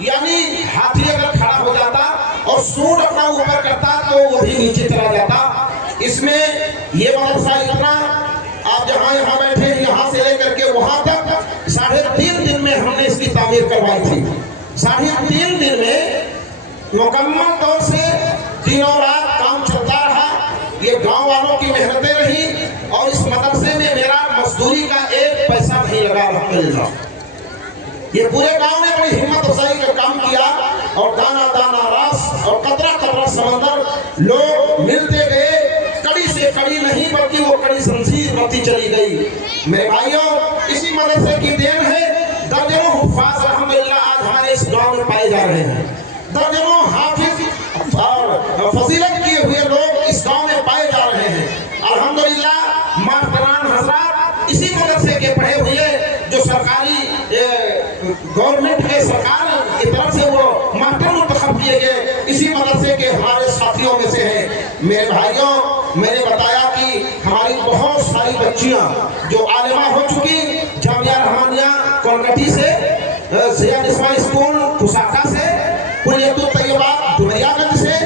یعنی ہاتھی اگر کھڑا ہو جاتا اور سونڈ اپنا اوپر کرتا تو وہ بھی نیچے چلا جاتا. اس میں یہ مدرسہ اتنا، آپ جہاں یہاں بیٹھے ہیں یہاں سے لے کر کے وہاں تک 3.5 دن میں ہم نے اس کی تعمیر کروائی تھی. 3.5 دن میں مکمل طور سے دن اور رات کام چلتا رہا. یہ گاؤں والوں کی محنتیں رہی اور اس مدرسے میں میرا مزدوری کا 1 پیسہ نہیں لگا الحمدللہ. یہ پورے گاؤں نے بڑی ہمت افزائی کا کام کیا اور دانا دانا راس اور قطرہ قطرہ سمندر لوگ ملتے گئے. کڑی سے کڑی نہیں بلکہ وہ کڑی زنجیر بنتی چلی گئی. میرے بھائیوں اسی مدرسے کی دین ہے درجنوں حفاظ الحمدللہ آج ہمارے اس گاؤں میں پائے جا رہے ہیں. درجنوں حافظ اور فضیلت کیے ہوئے لوگ اس گاؤں میں پائے جا رہے ہیں الحمدللہ. محترم حضرات اسی مدرسے کے پڑھے ہوئے جو سرکاری گورنمنٹ کے سرکار کی طرف سے وہ محترم منتخب کیے گئے اسی مدرسے کے ہمارے ساتھیوں میں سے ہیں. میرے بھائیوں میں نے بتایا کہ ہماری بہت ساری بچیاں جو عالمہ ہو چکی جامعہ رحمانیہ کولکٹی سے، سید اسماعیل اسکول کساکا سے، کلیت الطیبات ڈمریا گنج سے،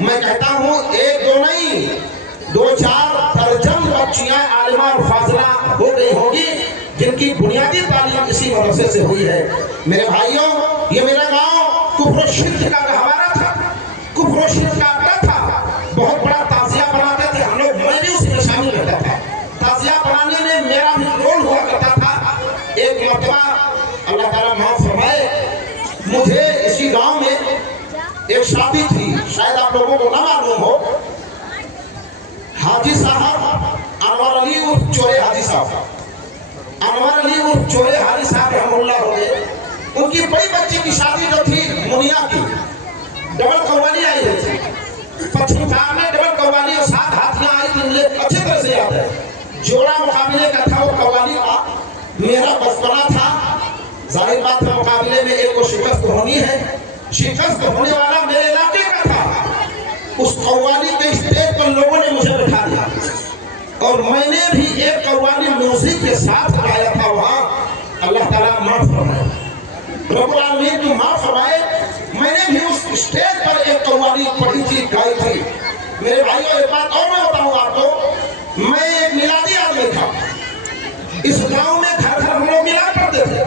میں کہتا ہوں 1 2 نہیں 2-4 درجن بچیاں عالمہ اور فاضلہ ہو گئی ہوگی جن کی بنیادی تعلیم اسی مدرسے سے ہوئی ہے. میرے بھائیوں یہ میرا گاؤں کفر و شرک کا گہوارہ تھا، کفر و شرک کا اڈا تھا. بہت بڑا تعزیہ بناتے تھے ہم لوگ، میں بھی اسی میں شامل رہتا تھا. تعزیہ بنانے میں میرا بھی رول ہوا کرتا تھا. ایک مرتبہ اللہ تعالیٰ معاف فرمائے مجھے اسی گاؤں میں ایک شادی تھی، شاید آپ لوگوں کو نہ معلوم ہو. حاجی صاحب انور علی عرف چورے حاجی صاحب، انور علی عرف چورے حاجی صاحب رحمہ اللہ ہو گئے. ان کی بڑی بچی کی شادی جو تھی منیا کی، ڈبل قوالی آئی ہوئی تھی. پچھم تھا میں ڈبل قوالی اور 7 ہاتھیاں آئی تھی. مجھے اچھے طرح سے یاد ہے. جوڑا مقابلے کا تھا وہ قوالی کا. میرا بچپنا تھا، ظاہر بات ہے مقابلے میں ایک کو شکست ہونی ہے. شکست ہونے والا میرے علاقے کا تھا. اس قوالی کے اسٹیج پر لوگوں نے مجھے بٹھا دیا اور میں نے بھی ایک قوالی میوزک کے ساتھ گایا تھا وہاں. اللہ تعالیٰ معاف فرمائے، رب العالمین تو معاف فرمائے. میں نے بھی اس اسٹیج پر ایک قوالی پڑھی تھی، گائی تھی. میرے بھائیوں ایک بات اور میں بتاؤں آپ کو، میں ایک میلادی آدمی تھا. اس گاؤں میں گھر گھر ہم لوگ میلاد پڑھتے تھے.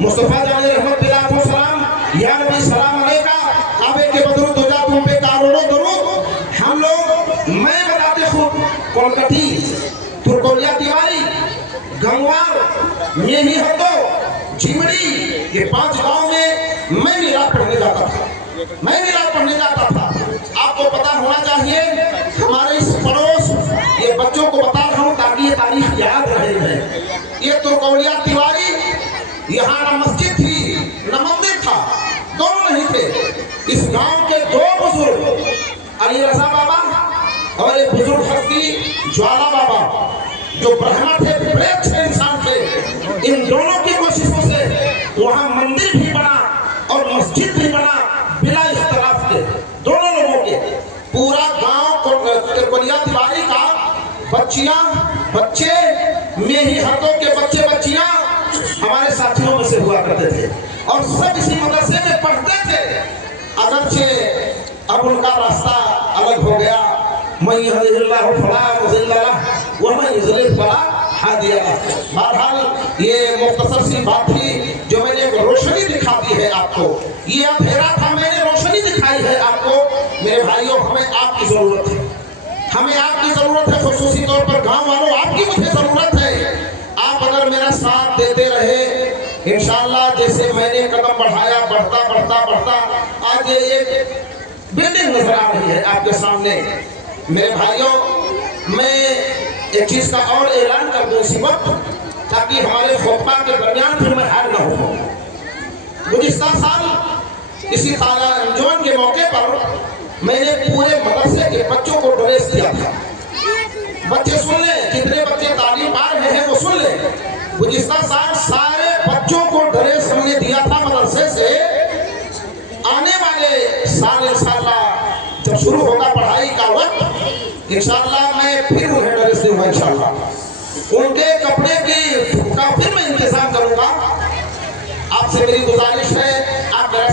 مصطفیٰ جان رحمت اللہ علیہ السلام یا نبی سلام علیکہ، کعبے کے بدرود ہو جا تم پہ کروڑوں درود. ہم لوگ میں بتاتے خود کولکٹی، ترکولیا تیواری، گنگوار، میہی ہتو، جھمڑی، یہ 5 گاؤں میں میلاد پڑھنے جاتا تھا. میں میلاد پڑھنے جاتا تھا. آپ کو پتا ہونا چاہیے ہمارے اس پڑوس، یہ بچوں کو بتا رہا ہوں تاکہ یہ تاریخ یاد رہے ہیں. یہ ترکولیا تیواری، یہاں نہ مسجد تھی نہ مندر تھا، دونوں نہیں تھے. اس گاؤں کے 2 بزرگ علی رضا بابا اور ایک بزرگ ہستی جوالا بابا جو برہما تھے، بڑے اچھے انسان تھے. ان دونوں کی کوششوں سے وہاں مندر بھی بنا اور مسجد بھی بنا بلا اختلاف کے. دونوں لوگوں کے پورا گاؤں ترکولیا تیواری کا بچیاں بچے، میہی ہتوں کے بچے بچیاں ہمارے ساتھیوں میں سے ہوا کرتے تھے اور سب اسی مدرسے میں پڑھتے تھے. اگرچہ اب ان کا راستہ الگ ہو گیا. من يهده الله فلا مضل له ومن يضلل فلا هادي له. بہرحال یہ مختصر سی بات تھی جو میں نے ایک روشنی دکھاتی ہے آپ کو. یہ اندھیرا تھا، میں نے روشنی دکھائی ہے آپ کو. میرے بھائیوں ہمیں آپ کی ضرورت ہے، ہمیں آپ کی ضرورت ہے. خصوصی طور پر گاؤں والوں آپ کی مجھے ضرورت ہے. آپ اگر میرا ساتھ دیتے رہے انشاءاللہ، جیسے میں نے قدم بڑھایا بڑھتا بڑھتا بڑھتا آج ایک بلڈنگ نظر آ رہی ہے آپ کے سامنے. میرے بھائیوں میں ایک چیز کا اور اعلان کر دوں اسی وقت تاکہ ہمارے خطبہ کے درمیان پھر میں حائل نہ ہوں. گزشتہ سال اسی خالہ انجمن کے موقع پر میں نے پورے مدرسے کے بچوں کو ڈریس دیا تھا. بچے سن لیں، جتنے بچے تعلیم پا رہے ہیں وہ سن لیں. گزشتہ سال سارے بچوں کو ڈریس ہم نے دیا تھا مدرسے سے. آنے والے سال انشاءاللہ جب شروع ہوگا پڑھائی کا وقت انشاءاللہ میں پھر انہیں ڈریس دوں گا. انشاءاللہ ان کے کپڑے کی کا پھر میں انتظام کروں گا. آپ سے میری گزارش ہے آپ میرا